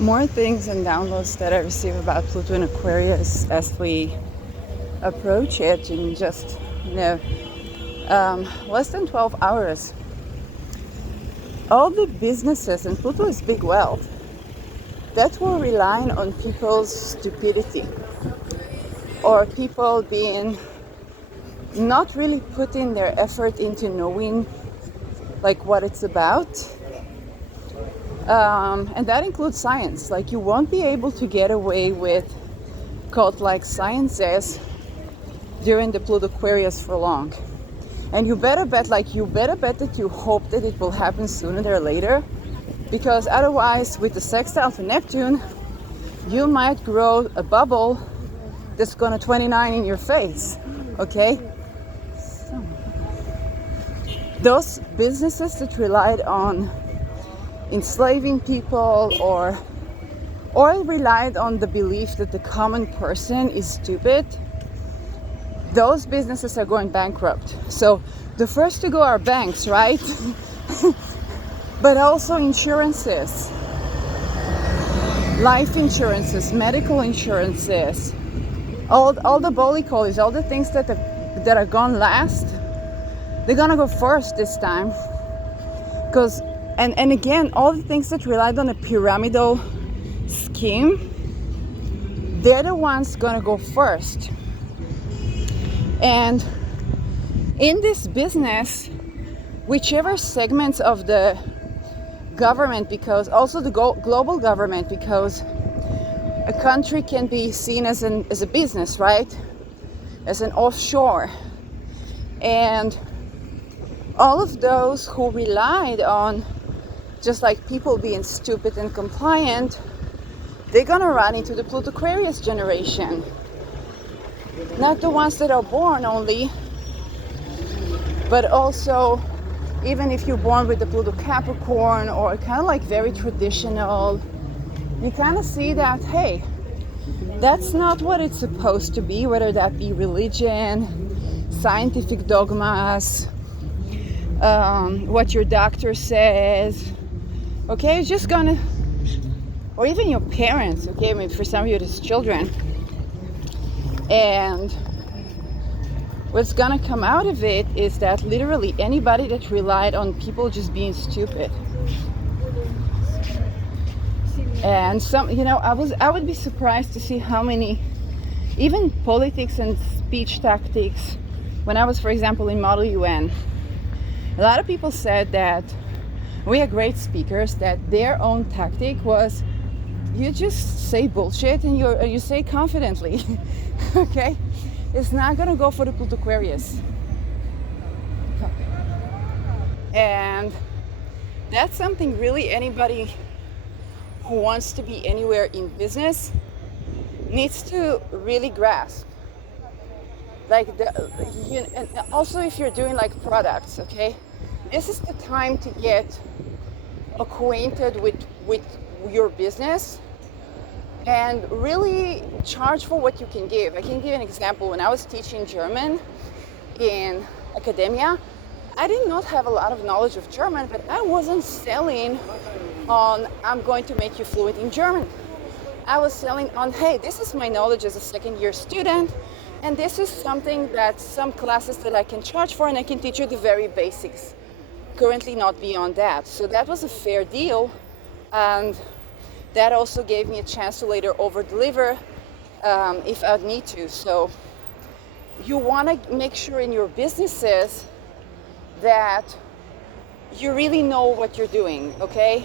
More things and downloads that I receive about Pluto and Aquarius as we approach it in just, less than 12 hours. All the businesses, and Pluto is big wealth, that were relying on people's stupidity or people being not really putting their effort into knowing like what it's about. And that includes science. Like, you won't be able to get away with cult-like sciences during the Pluto Aquarius for long. And you better bet that you hope that it will happen sooner or later, because otherwise, with the sextile to Neptune, you might grow a bubble that's gonna 29 in your face. Okay? Those businesses that relied on enslaving people or relied on the belief that the common person is stupid, those businesses are going bankrupt. So the first to go are banks, right? But also insurances, life insurances, medical insurances, all the bolly-collies, all the things that are gone last, they're gonna go first this time. Because and again, all the things that relied on a pyramidal scheme, they're the ones gonna go first. And in this business, whichever segments of the government, because also the global government, because a country can be seen as a business, right? As an offshore. And all of those who relied on just like people being stupid and compliant, they're gonna run into the Pluto Aquarius generation. Not the ones that are born only, but also even if you're born with the Pluto Capricorn or kind of like very traditional, you kind of see that, hey, that's not what it's supposed to be, whether that be religion, scientific dogmas, what your doctor says. Okay, it's just gonna, or even your parents, okay, I mean, for some of you it's children. And what's gonna come out of it is that literally anybody that relied on people just being stupid. And some, I would be surprised to see how many, even politics and speech tactics, when I was, for example, in Model UN, a lot of people said that we are great speakers, that their own tactic was you just say bullshit and you say confidently. Okay? It's not gonna go for the Pluto Aquarius. And that's something really anybody who wants to be anywhere in business needs to really grasp. Like, and also if you're doing like products, okay? This is the time to get acquainted with your business and really charge for what you can give. I can give an example. When I was teaching German in academia, I did not have a lot of knowledge of German, but I wasn't selling on I'm going to make you fluent in German. I was selling on, hey, this is my knowledge as a second-year student, and this is something that some classes that I can charge for, and I can teach you the very basics. Currently not beyond that. So that was a fair deal, and that also gave me a chance to later over-deliver if I'd need to. So you want to make sure in your businesses that you really know what you're doing, okay?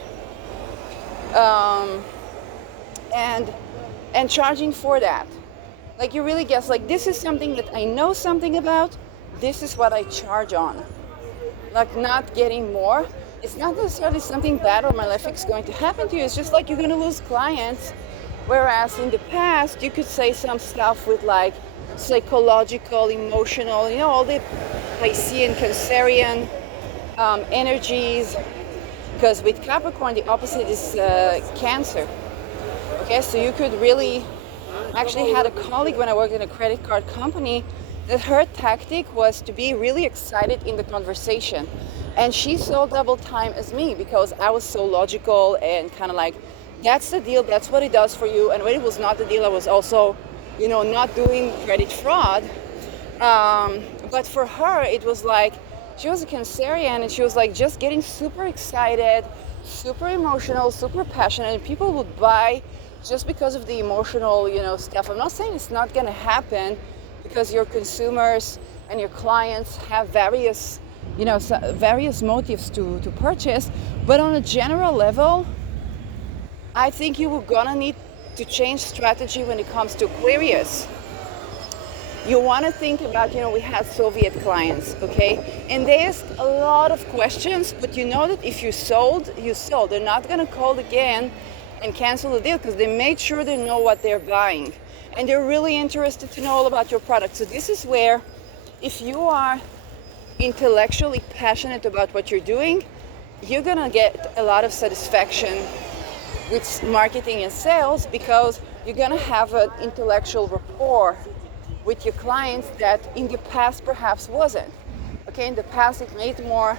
And charging for that. Like, you really guess, like, this is something that I know something about, this is what I charge on. Like, not getting more. It's not necessarily something bad or malefic is going to happen to you. It's just like you're going to lose clients. Whereas in the past, you could say some stuff with like psychological, emotional, all the Piscean, Cancerian energies. Because with Capricorn, the opposite is Cancer. Okay, so you could really, actually had a colleague when I worked in a credit card company that her tactic was to be really excited in the conversation. And she sold double time as me because I was so logical and kind of like That's the deal. That's what it does for you. And when it was not the deal, I was also, not doing credit fraud. But for her, it was like, she was a Cancerian, and she was like just getting super excited, super emotional, super passionate, and people would buy just because of the emotional, stuff. I'm not saying it's not going to happen, because your consumers and your clients have various motives to purchase. But on a general level, I think you were gonna need to change strategy when it comes to Aquarius. You want to think about, we had Soviet clients, okay? And they asked a lot of questions, but you know that if you sold, you sold. They're not going to call again and cancel the deal, because they made sure they know what they're buying. And they're really interested to know all about your product. So this is where, if you are intellectually passionate about what you're doing, you're going to get a lot of satisfaction with marketing and sales, because you're going to have an intellectual rapport with your clients that in the past perhaps wasn't. Okay, in the past it made more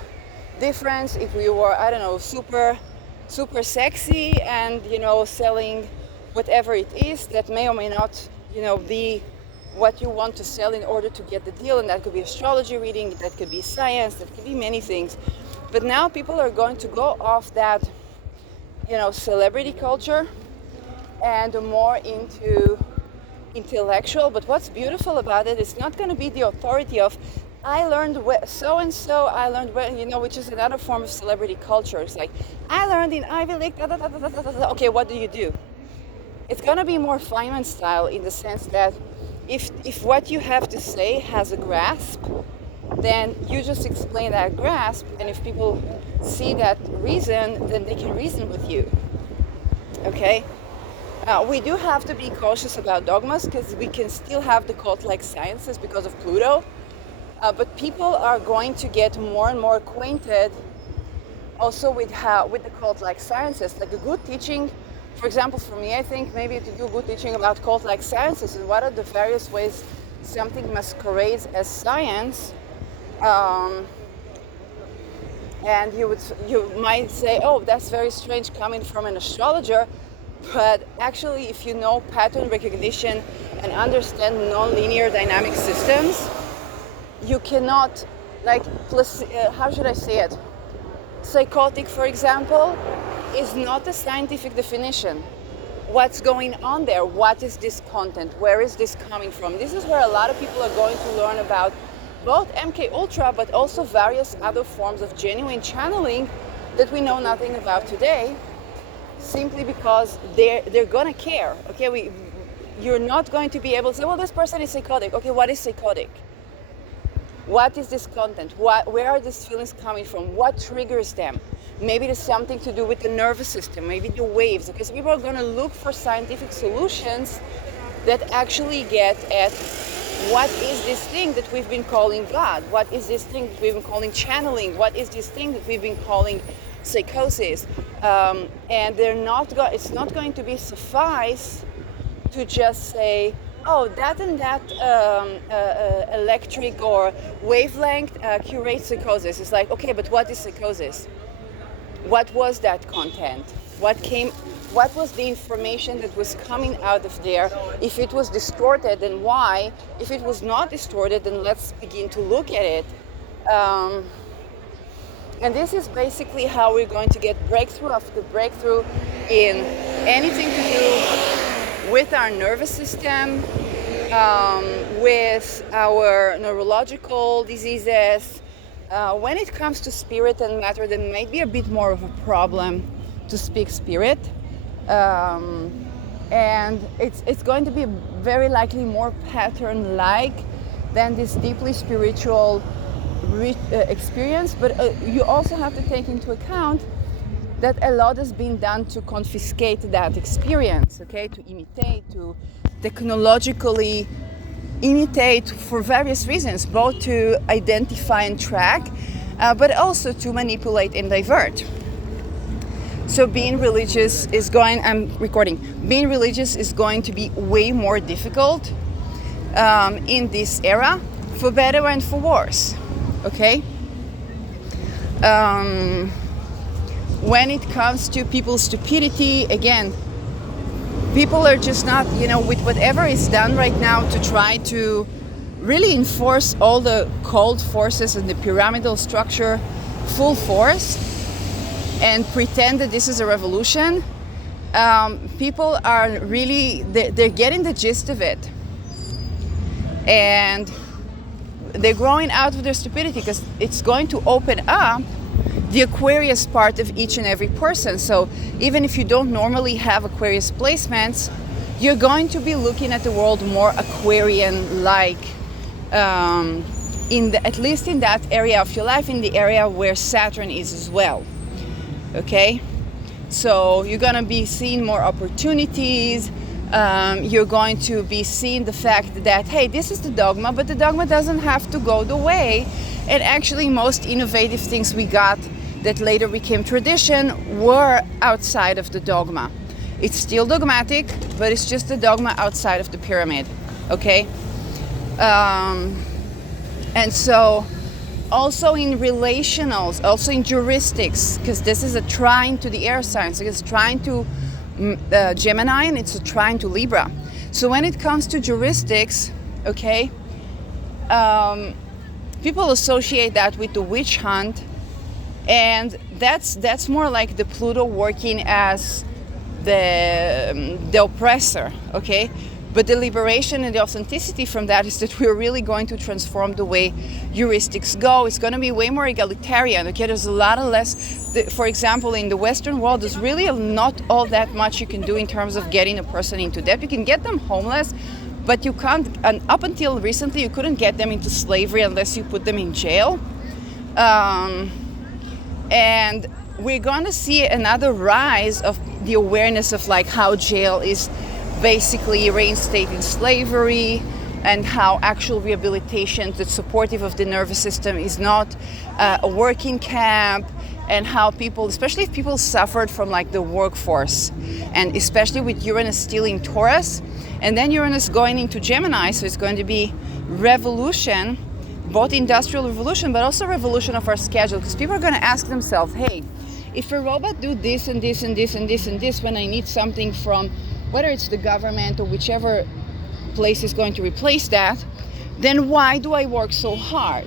difference if we were, I don't know, super sexy and, selling whatever it is that may or may not, be what you want to sell in order to get the deal. And that could be astrology reading, that could be science, that could be many things. But now people are going to go off that, celebrity culture and more into intellectual. But what's beautiful about it, it's not going to be the authority of, I learned so and so, I learned, which is another form of celebrity culture. It's like, I learned in Ivy League, da, da, da, da, da, da. Okay, what do? It's going to be more Feynman style, in the sense that if what you have to say has a grasp, then you just explain that grasp, and if people see that reason, then they can reason with you. Okay? We do have to be cautious about dogmas, because we can still have the cult-like sciences because of Pluto. But people are going to get more and more acquainted also with the cult-like sciences. Like a good teaching, for example, for me, I think maybe to do good teaching about cult-like sciences and what are the various ways something masquerades as science. And you might say, oh, that's very strange coming from an astrologer. But actually, if you know pattern recognition and understand nonlinear dynamic systems, you cannot, how should I say it? Psychotic, for example, is not a scientific definition. What's going on there? What is this content? Where is this coming from? This is where a lot of people are going to learn about both MK Ultra, but also various other forms of genuine channeling that we know nothing about today, simply because they're gonna care. Okay, you're not going to be able to say, well, this person is psychotic. Okay, what is psychotic? What is this content? Where are these feelings coming from? What triggers them? Maybe there's something to do with the nervous system, maybe the waves. Okay, so people are going to look for scientific solutions that actually get at what is this thing that we've been calling God? What is this thing that we've been calling channeling? What is this thing that we've been calling psychosis? And it's not going to be suffice to just say, oh, that and that electric or wavelength curates psychosis. It's like, okay, but what is psychosis? What was that content? What was the information that was coming out of there? If it was distorted, then why? If it was not distorted, then let's begin to look at it. And this is basically how we're going to get breakthrough after breakthrough in anything to do with our nervous system, with our neurological diseases. When it comes to spirit and matter, there might be a bit more of a problem to speak spirit. And it's going to be very likely more pattern-like than this deeply spiritual experience. But you also have to take into account that a lot has been done to confiscate that experience, okay? To imitate, to technologically imitate for various reasons, both to identify and track, but also to manipulate and divert. So being religious is going to be way more difficult in this era, for better and for worse, okay? when it comes to people's stupidity, again, people are just not, with whatever is done right now to try to really enforce all the cold forces and the pyramidal structure full force and pretend that this is a revolution. People are really, they're getting the gist of it. And they're growing out of their stupidity because it's going to open up the Aquarius part of each and every person. So even if you don't normally have Aquarius placements, you're going to be looking at the world more Aquarian-like, at least in that area of your life, in the area where Saturn is as well. Okay? So you're going to be seeing more opportunities. You're going to be seeing the fact that, hey, this is the dogma, but the dogma doesn't have to go the way. And actually, most innovative things we got that later became tradition were outside of the dogma. It's still dogmatic, but it's just the dogma outside of the pyramid. Okay? And so, also in relationals, also in juristics, because this is a trine to the air signs. It's trine to Gemini, and it's a trine to Libra. So when it comes to juristics, okay, people associate that with the witch hunt, and that's more like the Pluto working as the oppressor, okay? But the liberation and the authenticity from that is that we're really going to transform the way heuristics go. It's going to be way more egalitarian, okay? There's a lot of less, for example, in the Western world, there's really not all that much you can do in terms of getting a person into debt. You can get them homeless, but you can't, and up until recently, you couldn't get them into slavery unless you put them in jail. And we're going to see another rise of the awareness of like how jail is basically reinstating slavery, and how actual rehabilitation that's supportive of the nervous system is not a working camp, and how people, especially if people suffered from like the workforce, and especially with Uranus still in Taurus, and then Uranus going into Gemini, so it's going to be revolution, both industrial revolution, but also revolution of our schedule, because people are going to ask themselves, hey, if a robot do this and this and this and this and this when I need something from whether it's the government or whichever place is going to replace that, then why do I work so hard?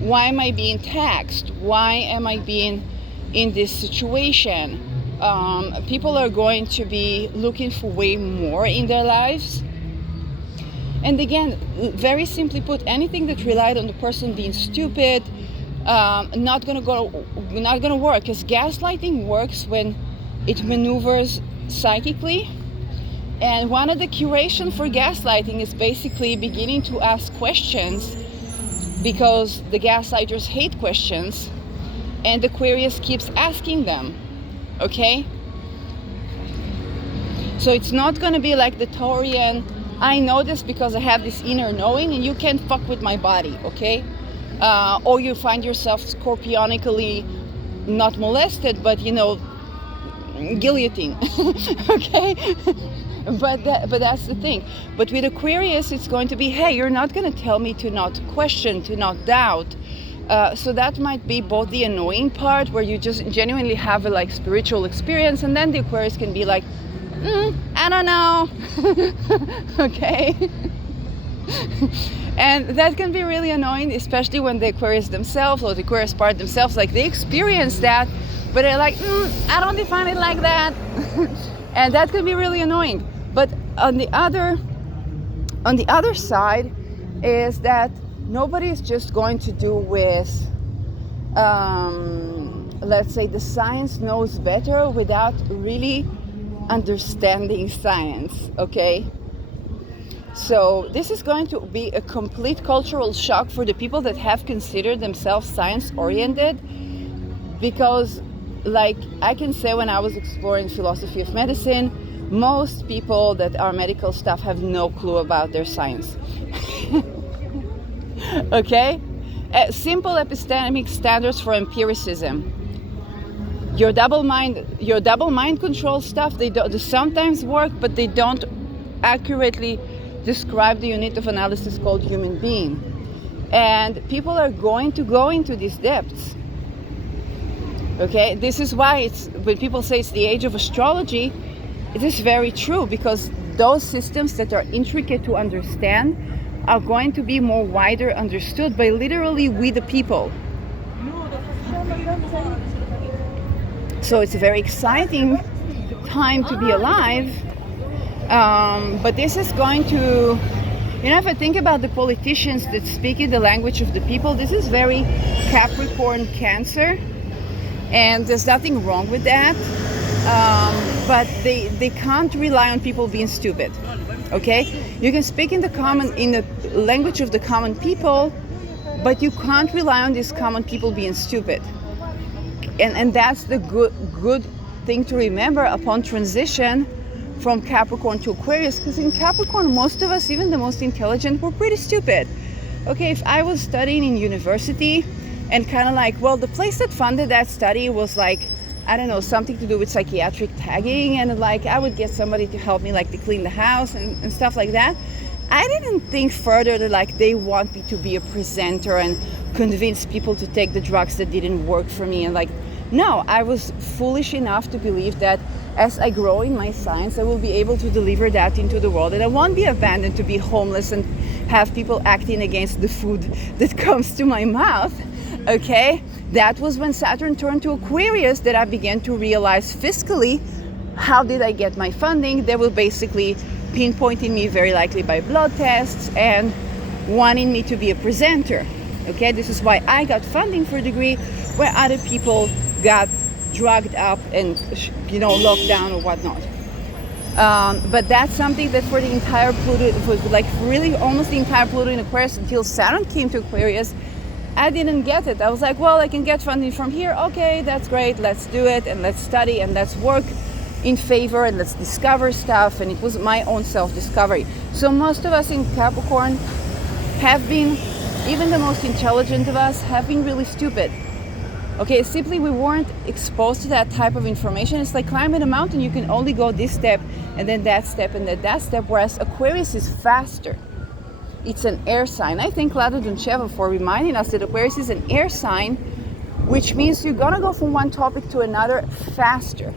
Why am I being taxed? Why am I being in this situation? People are going to be looking for way more in their lives. And again, very simply put, anything that relied on the person being stupid, not gonna work, because gaslighting works when it maneuvers psychically. And one of the curation for gaslighting is basically beginning to ask questions, because the gaslighters hate questions, and Aquarius keeps asking them, okay? So it's not going to be like the Taurian, I know this because I have this inner knowing and you can't fuck with my body, okay? Or you find yourself scorpionically not molested, but guillotine, okay? But that's the thing. But with Aquarius, it's going to be, hey, you're not going to tell me to not question, to not doubt. So that might be both the annoying part, where you just genuinely have a spiritual experience, and then the Aquarius can be like, I don't know, okay? And that can be really annoying, especially when the Aquarius themselves or the Aquarius part themselves, they experience that, but they're like, I don't define it like that. And that can be really annoying. But on the other side is that nobody is just going to do with, let's say, the science knows better without really understanding science, okay? So this is going to be a complete cultural shock for the people that have considered themselves science-oriented, because I can say, when I was exploring philosophy of medicine, most people that are medical staff have no clue about their science. Okay? Simple epistemic standards for empiricism. Your double mind control stuff, they sometimes work, but they don't accurately describe the unit of analysis called human being. And people are going to go into these depths. Okay, this is why it's when people say it's the age of astrology, it is very true, because those systems that are intricate to understand are going to be more wider understood by literally we the people. So it's a very exciting time to be alive. But this is going to, if I think about the politicians that speak in the language of the people, this is very Capricorn Cancer, and there's nothing wrong with that. But they can't rely on people being stupid. Okay, you can speak in the language of the common people, but you can't rely on these common people being stupid. And that's the good thing to remember upon transition from Capricorn to Aquarius, because in Capricorn, most of us, even the most intelligent, were pretty stupid. Okay, if I was studying in university and kind of like, well, the place that funded that study was like, I don't know, something to do with psychiatric tagging, and like I would get somebody to help me like to clean the house and stuff like that. I didn't think further that like they want me to be a presenter and convince people to take the drugs that didn't work for me, and like, no, I was foolish enough to believe that as I grow in my science, I will be able to deliver that into the world, and I won't be abandoned to be homeless and have people acting against the food that comes to my mouth. Okay, that was when Saturn turned to Aquarius that I began to realize fiscally, how did I get my funding? They were basically pinpointing me very likely by blood tests and wanting me to be a presenter. Okay, this is why I got funding for a degree where other people got drugged up and locked down or whatnot. But that's something that for the entire Pluto, for like really almost the entire Pluto in Aquarius until Saturn came to Aquarius, I didn't get it. I was like, well, I can get funding from here. Okay, that's great. Let's do it, and let's study, and let's work in favor, and let's discover stuff. And it was my own self-discovery. So most of us in Capricorn have been, even the most intelligent of us, have been really stupid. Okay, simply we weren't exposed to that type of information. It's like climbing a mountain. You can only go this step, and then that step, and then that step, whereas Aquarius is faster. It's an air sign. I thank Lada Duncheva for reminding us that Aquarius is an air sign, which means you're gonna go from one topic to another faster.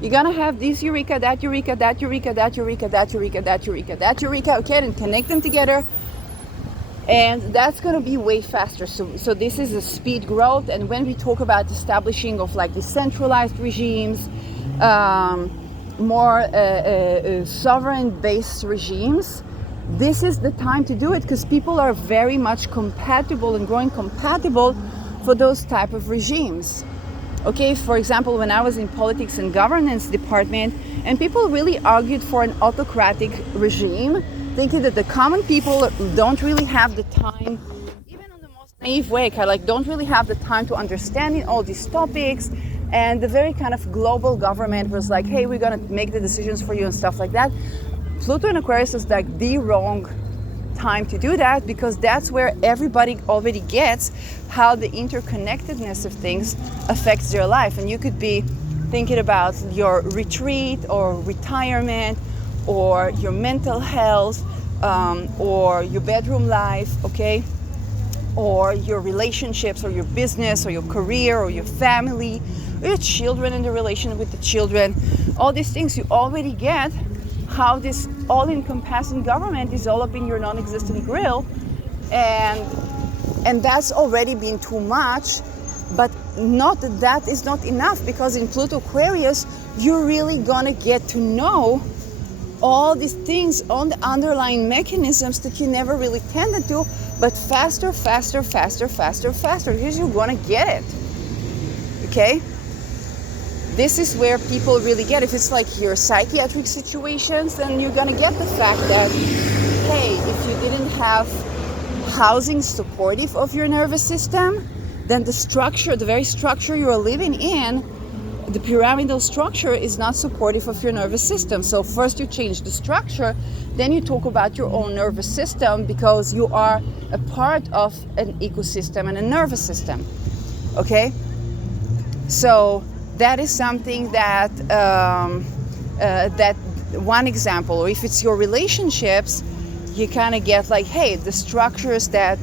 You're gonna have this eureka, that eureka, that eureka, that eureka, that eureka, that eureka, that eureka, okay, and connect them together. And that's gonna be way faster. So this is a speed growth. And when we talk about establishing of like decentralized regimes, more sovereign-based regimes, this is the time to do it, because people are very much compatible and growing compatible for those type of regimes. Okay, for example, when I was in politics and governance department, and people really argued for an autocratic regime, thinking that the common people don't really have the time, even in the most naive way, kind of like don't really have the time to understanding all these topics. And the very kind of global government was like, hey, we're gonna make the decisions for you and stuff like that. Pluto in Aquarius is like the wrong time to do that, because that's where everybody already gets how the interconnectedness of things affects their life. And you could be thinking about your retreat or retirement or your mental health, or your bedroom life, okay, or your relationships or your business or your career or your family, or your children and the relation with the children. All these things you already get how this all-encompassing government is all up in your non-existent grill, and that's already been too much. But that is not enough, because in Pluto Aquarius you're really gonna get to know all these things, all the underlying mechanisms that you never really tended to, but faster, because you're gonna get it. Okay? This is where people really get, if it's like your psychiatric situations, then you're gonna get the fact that, hey, if you didn't have housing supportive of your nervous system, then the very structure you're living in, the pyramidal structure, is not supportive of your nervous system. So first you change the structure, then you talk about your own nervous system, because you are a part of an ecosystem and a nervous system. Okay? So that is something that, that one example. Or if it's your relationships, you kind of get like, hey, the structures that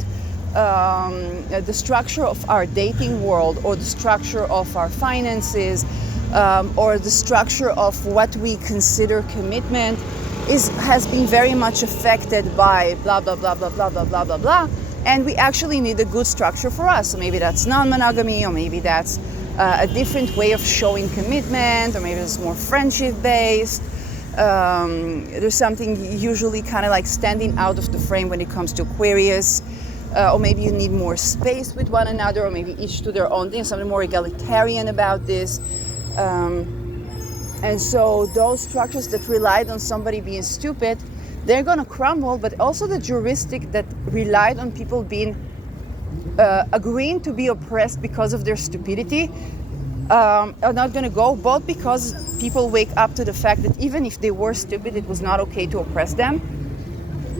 the structure of our dating world, or the structure of our finances, or the structure of what we consider commitment has been very much affected by blah, blah, blah, blah, blah, blah, blah, blah, blah. And we actually need a good structure for us. So maybe that's non-monogamy, or maybe that's a different way of showing commitment, or maybe it's more friendship-based. There's something usually kind of like standing out of the frame when it comes to Aquarius. Or maybe you need more space with one another, or maybe each to their own thing, something more egalitarian about this. And so those structures that relied on somebody being stupid, they're going to crumble. But also the juristic that relied on people being agreeing to be oppressed because of their stupidity are not going to go, both because people wake up to the fact that even if they were stupid, it was not okay to oppress them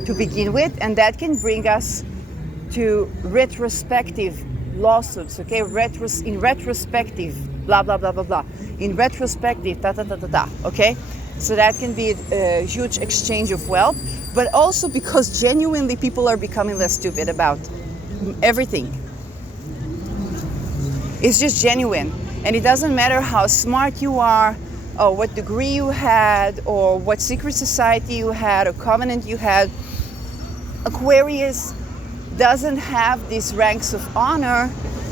to begin with, and that can bring us to retrospective lawsuits, okay? In retrospective, blah, blah, blah, blah, blah. In retrospective, ta, ta, ta, ta, ta, okay? So that can be a huge exchange of wealth, but also because genuinely people are becoming less stupid about everything. It's just genuine. And it doesn't matter how smart you are, or what degree you had, or what secret society you had, or covenant you had. Aquarius doesn't have these ranks of honor.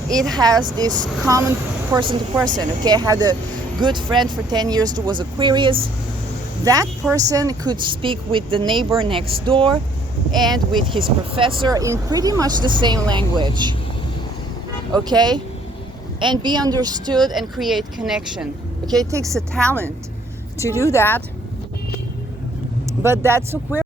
It has this common person to person, okay? I had a good friend for 10 years that was Aquarius. That person could speak with the neighbor next door and with his professor in pretty much the same language, okay? And be understood and create connection, okay? It takes a talent to do that, but that's Aquarius.